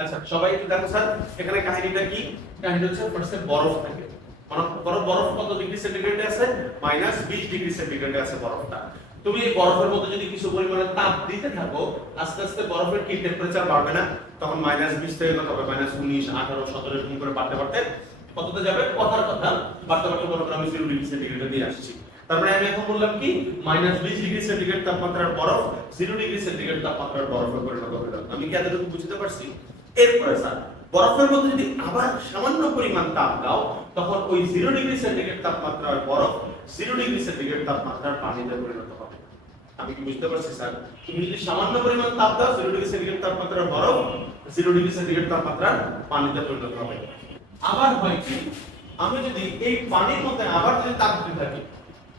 আচ্ছা সবাই একটু দেখো স্যার, এখানে কাহিনীটা কি? কাহিনীটা হচ্ছে ফার্স্টে বরফ থাকে, মানে বরফ কত ডিগ্রি সেন্টিগ্রেডে আছে? -20 ডিগ্রি সেন্টিগ্রেডে আছে বরফটা। তুমি এই বরফের মধ্যে যদি কিছু পরিমাণে তাপ দিতে থাকো, আস্তে আস্তে বরফের কি টেম্পারেচার বাড়বে না? তখন -20 থেকে কত হবে? -19, 18, 17 এরকম করে বাড়তে বাড়তে কততে যাবে? কথার কথা বাড়তে বাড়তে বরফ আমি 0 ডিগ্রি সেন্টিগ্রেডে দিয়ে আসছি। তারপরে আমি এখন বললাম কি -20 ডিগ্রি সেন্টিগ্রেড তাপমাত্রার বরফ 0 ডিগ্রি সেন্টিগ্রেড তাপমাত্রার বরফে পরিণত হলো। আমি কি এতটুকু বুঝতে পারছি? এরপরে স্যার বরফের মধ্যে যদি আবার সামান্য পরিমাণ তাপ দাও, তখন ওই 0 ডিগ্রি সেন্টিগ্রেড তাপমাত্রার বরফ 0 ডিগ্রি সেন্টিগ্রেড তাপমাত্রার পানিতে পরিণত হবে। আমি কি বুঝতে পারছি স্যার? তুমি যদি সামান্য পরিমাণ তাপ দাও, 0 ডিগ্রি সেন্টিগ্রেড তাপমাত্রার বরফ 0 ডিগ্রি সেন্টিগ্রেড তাপমাত্রার পানিতে পরিণত হবে। আবার হয় কি, আমি যদি এই পানির মধ্যে আবার যদি তাপ দিতে থাকি,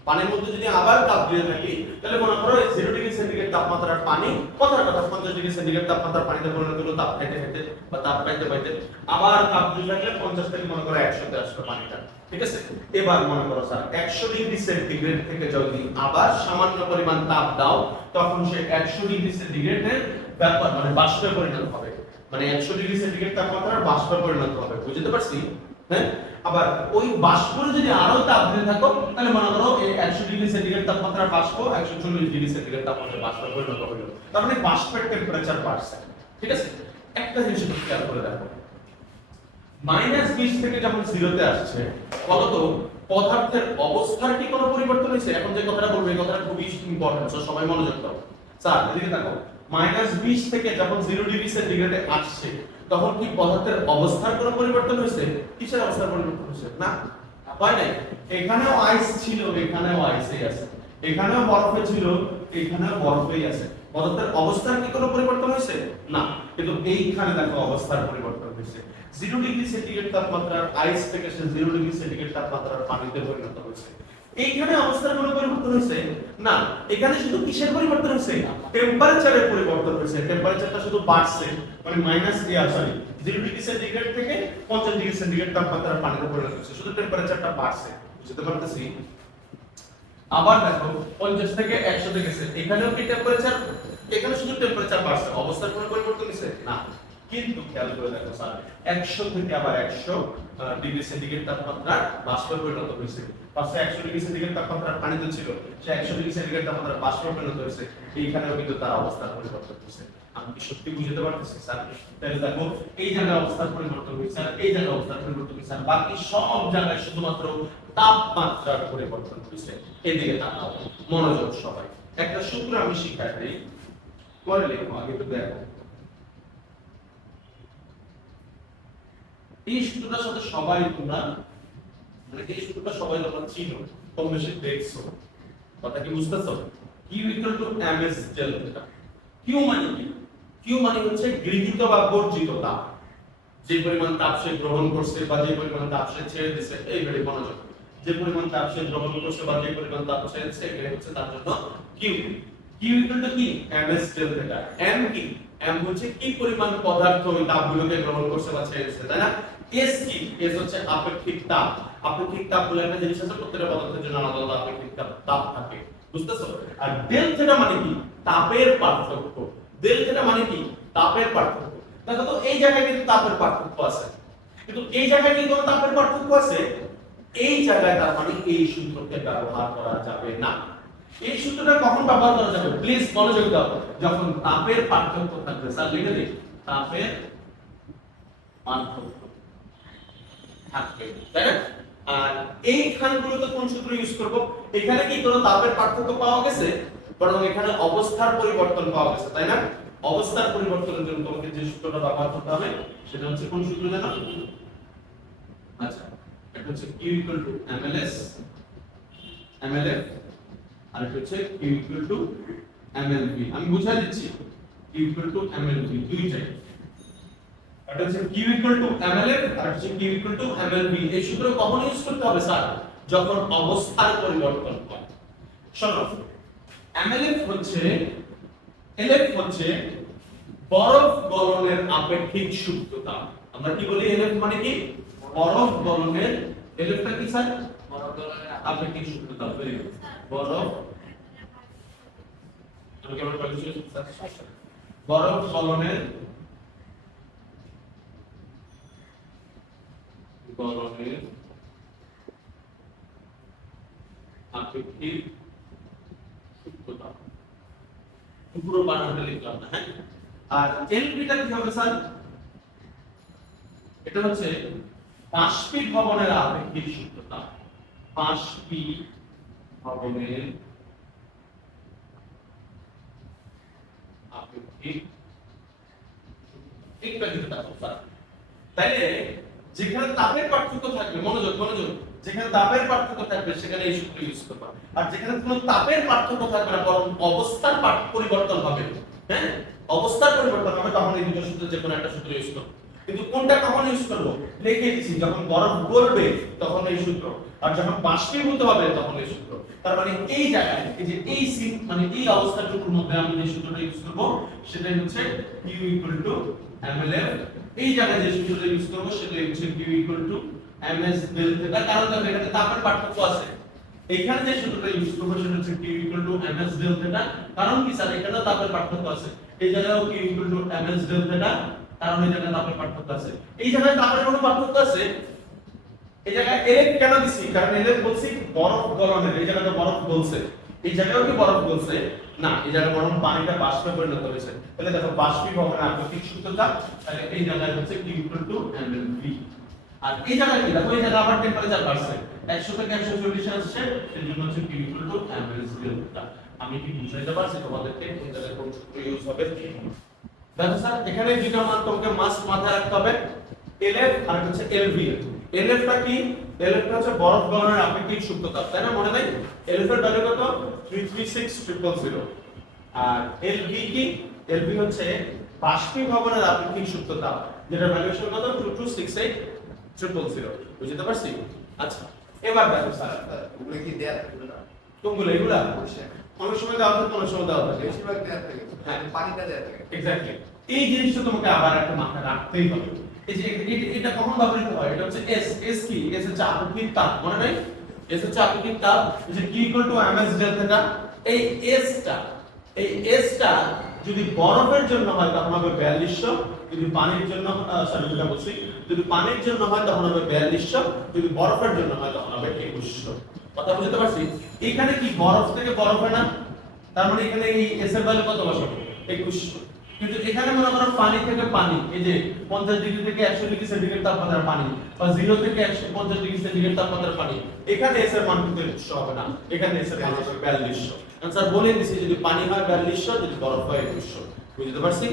পানির মধ্যে যদি আবার তাপ দিতে থাকি, তাহলে মনে করো এই 0 ডিগ্রি সেন্টিগ্রেড তাপমাত্রার পানি কথার কথা 50 ডিগ্রি সেন্টিগ্রেড তাপমাত্রার পানিতে পরিণত হলো। তাপ খাইতে খাইতে বা তাপ পাইতে পাইতে আবার তাপ দিতে থাকলে 50 থেকে মনে করো 100 তে আসলো পানিটা। ঠিক আছে? এবার মনে করো স্যার 100 ডিগ্রি সেন্টিগ্রেড থেকে যদি আবার সামান্য পরিমাণ তাপ দাও, তখন সে 100 ডিগ্রি সেন্টিগ্রেডের ব্যাপার মানে বাষ্পে পরিণত হবে। মানে 100 ডিগ্রি সেন্টিগ্রেড তাপমাত্রার বাষ্পে পরিণত হবে। বুঝতে পারছি? হ্যাঁ, আবার ওই বাষ্পের যদি আরো তাপ দিতে থাকো, তাহলে মনে করো এই 100 ডিগ্রি সেন্টিগ্রেড তাপমাত্রার বাষ্প 140 ডিগ্রি সেন্টিগ্রেড তাপমাত্রার বাষ্পে পরিণত হলো। তার মানে বাষ্পের টেম্পারেচার বাড়ছে। ঠিক আছে? একটা জিনিস একটু খেয়াল করে দেখো, -20 থেকে যখন 0 তে আসছে, বলতো পদার্থের অবস্থার কি কোনো পরিবর্তন হয়েছে? এখন যে কথাটা বলবো এই কথাটা খুবই ইম্পর্টেন্ট, সবাই মনোযোগ দাও। স্যার এদিকে দেখো, -20 থেকে যখন 0 ডিগ্রি সেন্টিগ্রেডে আসছে, তখন কি পদার্থের অবস্থার কোনো পরিবর্তন হয়েছে? কিসের অবস্থার পরিবর্তন হয়েছে? না, হয় নাই। এখানেও আইস ছিল, এখানেও আইসই আছে। এখানেও বরফে ছিল, এখানেও বরফেই আছে। পদার্থের অবস্থার কি কোনো পরিবর্তন হয়েছে? না, কিন্তু এইখানে দেখো অবস্থার পরিবর্তন হয়েছে। 0 ডিগ্রি সেন্টিগ্রেড তাপমাত্রার আইস থেকে সে 0 ডিগ্রি সেন্টিগ্রেড তাপমাত্রার পানিতে পরিণত হয়েছে। এইখানে অবস্থার কোনো পরিবর্তন হয়েছে? না, এখানে শুধু কিসের পরিবর্তন হয়েছে? টেম্পারেচারের পরিবর্তন হয়েছে। টেম্পারেচারটা শুধু বাড়ছে, মানে -0 ডিগ্রি সেন্টিগ্রেড থেকে 50 ডিগ্রি সেন্টিগ্রেড তাপমাত্রার পানিতে পরিণত হয়েছে। শুধু টেম্পারেচারটা বাড়ছে। বুঝতে পারতেছি? আবার দেখো 50 থেকে 100 তে গেছে, এখানেও কি টেম্পারেচার? এখানে শুধু টেম্পারেচার বাড়ছে, অবস্থার কোনো পরিবর্তন হয়েছে? না। কিন্তু খেয়াল করে দেখো স্যার, 100 থেকে আবার 100 ডিগ্রি সেন্টিগ্রেড তাপমাত্রা বাষ্পে পরিণত হয়েছে। পাশে 100 ডিগ্রি সেন্টিগ্রেড তাপমাত্রার পানিতে ছিল, সে 100 ডিগ্রি সেন্টিগ্রেড তাপমাত্রা বাষ্পে পরিণত হয়েছে। এইখানেও কিন্তু তার অবস্থার পরিবর্তন হয়েছে। আমি কি সত্যি বুঝতে পারতেছি স্যার? তাহলে দেখো এই জায়গায় অবস্থার পরিবর্তন হয়েছে, আর এই জায়গায় অবস্থার পরিবর্তন হয়েছে, আর বাকি সব জায়গায় শুধুমাত্র তাপমাত্রার পরিবর্তন হয়েছে। এদিকে তাকাও, মনোযোগ সবাই। একটা সূত্র আমি শিখাই দেই, পরে লিখো, আগে তো দেখো। এই সূত্রটার সাথে সবাই তোমরা মানে এই সূত্রটা সবাই তোমরা চিনো, কম বেশি দেখছো। কথা কি বুঝতেছো? Q = ms del theta। Q মানে কি? Q মানে হচ্ছে গৃহীত বা বর্জিত তাপ। যে পরিমাণ তাপ সে গ্রহণ করছে বা যে পরিমাণ তাপ সে ছেড়ে দিছে, এই ভেরি মনোযোগ। যে পরিমাণ তাপ সে গ্রহণ করছে বা যে পরিমাণ তাপ ছেড়ে দিছে, এটা হচ্ছে তার জন্য Q। Q = কি? ms del theta। m কি? m হচ্ছে কি পরিমাণ পদার্থ ওই তাপগুলোকে গ্রহণ করছে বা ছেড়ে দিছে, তাই না? S কি? S হচ্ছে আপেক্ষিক তাপ। আপেক্ষিক তাপ বলে একটা জিনিস আছে, প্রত্যেকটা পদার্থের জন্য আলাদা আলাদা আপেক্ষিক তাপ থাকে। বুঝতেছো? আর ডেল থিটা মানে কি? তাপের পার্থক্য। ডেল থিটা মানে কি? তাপের পার্থক্য। দেখো তো এই জায়গায় কিন্তু তাপের পার্থক্য আছে, কিন্তু এই জায়গায় কিন্তু তাপের পার্থক্য আছে, এই জায়গায় তার মানে এই সূত্রকে ব্যবহার করা যাবে না। এই সূত্রটা কখন ব্যবহার করা যাবে? প্লিজ মনোযোগ দাও। যখন তাপের পার্থক্য থাকবে। স্যার লিখে দিই, তাপের পার্থক্য থাকবে, তাই না? আর এই খানগুলোতে কোন সূত্র ইউজ করব? এখানে কি কোনো তাপের পার্থক্য পাওয়া গেছে? বরং এখানে অবস্থার পরিবর্তন পাওয়া গেছে, তাই না? অবস্থার পরিবর্তনের জন্য তোমাকে যে সূত্রটা ব্যবহার করতে হবে সেটা হচ্ছে কোন সূত্র জানো? আচ্ছা, এটা হচ্ছে Q = mls mlf, আর এটা হচ্ছে Q = mlv। আমি বুঝাই দিচ্ছি, Q = mlv দুইটাই। এটা হচ্ছে Q = mlf আর হচ্ছে Q = mlv। এই সূত্র কখন ইউজ করতে হবে স্যার? যখন অবস্থার পরিবর্তন হয়। শোনো, mlf হচ্ছে LF হচ্ছে বরফ গলনের আপেক্ষিক শুদ্ধতা। আমরা কি বলি? LF মানে কি? বরফ গলনের, LF টা কি স্যার? বরফ গলনের আপেক্ষিক শুদ্ধতা। বরফ বরফ গলনের গলনের আপেক্ষিক সূক্ষ্মতা। পুরো বানানটা লিখলাম না, হ্যাঁ। আর এলভিটা কি হবে স্যার? এটা হচ্ছে বাষ্পীভবনের আপেক্ষিক সূক্ষ্মতা। বাষ্পীভবনের আপেক্ষিক একটা কিন্তু দেখো স্যার, তাইলে যেখানে তাপের পার্থক্য থাকবে, মনোযোগ মনোযোগ, যেখানে তাপের পার্থক্য থাকবে সেখানে এই সূত্র ইউজ করবা। আর যেখানে কোনো তাপের পার্থক্য থাকবে না, বরং অবস্থার পরিবর্তন হবে, হ্যাঁ, অবস্থার পরিবর্তন হবে, তখন এই দুটো সূত্র যে কোনো একটা সূত্র ইউজ করব। কিন্তু কোনটা কখন ইউজ করব লিখে দিছি, যখন বরফ গলবে তখন এই সূত্র, আর যখন বাষ্পীভূত হবে তখন এই সূত্র। তার মানে এই জায়গায় এই যে এই সিন মানে এই অবস্থাটুকুর মধ্যে আমি যে সূত্রটা ইউজ করব সেটাই হচ্ছে Q mLF। এই জায়গায় যে সূত্রটা ইউজ করব সেটাই হচ্ছে Q ms del theta। কারণ দেখো এখানে তাপের পার্থক্য আছে, এখানে যে সূত্রটা ইউজ করব সেটা হচ্ছে Q ms del theta। কারণ কি স্যার, এখানে তাপের পার্থক্য আছে, এই জায়গায়ও Q ms del theta, কারণ এই জায়গায় তাপের পার্থক্য আছে। এই জায়গায় তাপের কোনো পার্থক্য আছে, এই জায়গায় এলএফ কেন দিছি? কারণ এলএফ বলছি বরফ গলনের, এই জায়গাটা বরফ গলছে, এই জায়গায়ও কি বরফ গলছে না, এই জায়গায় বরং পানিটা বাষ্পে পরিণত হয়েছে। তাহলে দেখো বাষ্পীভবনের আপেক্ষিক সূত্রটা, তাহলে এই জায়গায় হচ্ছে Q mv। আর এই জায়গায় কি দেখো, এই জায়গায় আবার টেম্পারেচার বাড়ছে, 100 থেকে 140 আসছে, সেজন্য হচ্ছে Q mv delta। আমি কি বুঝাইতে পারছি তোমাদেরকে এই জায়গায় কোন সূত্র ইউজ হবে? দেখো স্যার, এখানে দুটো মান তোমাকে মাস্ট মাথায় রাখতে হবে, এলএফ আর হচ্ছে এলভি। এলএফ টা কি? এলএফ টা হচ্ছে বরফ গলনের আপেক্ষিক সূক্ষ্মতা, তাই না? মনে নাই? এলএফ এর ভ্যালু কত? 336000। আর এলভি কি? এলভি হচ্ছে বাষ্পীভবনের আপেক্ষিক সূক্ষ্মতা, যেটা ভ্যালু হচ্ছে কত? 2268000। বুঝতে পারছি? আচ্ছা, এবার দেখো স্যার, ওগুলো কি দেয়া থাকবে না? কোনগুলো এগুলা? অনেক সময় দেওয়া থাকে, অনেক সময় দেওয়া থাকে। বেশিরভাগ দেয়া থাকে, হ্যাঁ, পানিটা দেয়া থাকে। এক্স্যাক্টলি। এই জিনিসটা তোমাকে আবার একটা মাথায় রাখতেই হবে। এই যে এটা কখন ব্যবহৃত হয়? এটা হচ্ছে এস। এস কি? এস হচ্ছে আপেক্ষিক তাপ, মনে নাই? এস হচ্ছে আপেক্ষিক তাপ, যে Q ms del theta। এই এস টা যদি বরফের জন্য হয় তখন হবে 4200, যদি পানির জন্য সরি এটা বলছি, যদি পানির জন্য হয় তখন হবে 4200, যদি বরফের জন্য হয় তখন হবে 2100। কথা বুঝতে পারছি? এখানে কি বরফ থেকে বরফে না, তার মানে এখানে এই এস এর ভ্যালু কত বসাবো? 2100। কিন্তু এখানে মনে করো পানি থেকে পানি, এই যে 50 ডিগ্রি থেকে 100 ডিগ্রি সেন্টিগ্রেড তাপমাত্রার পানি, বা 0 থেকে 150 ডিগ্রি সেন্টিগ্রেড তাপমাত্রার পানি, এখানে এস এর মান কিন্তু 2100 হবে না, এখানে এস এর মান হবে 4200। আনসার বলে দিছি, যদি পানি হয় 4200, যদি বরফ হয় 2100। বুঝতে পারছি?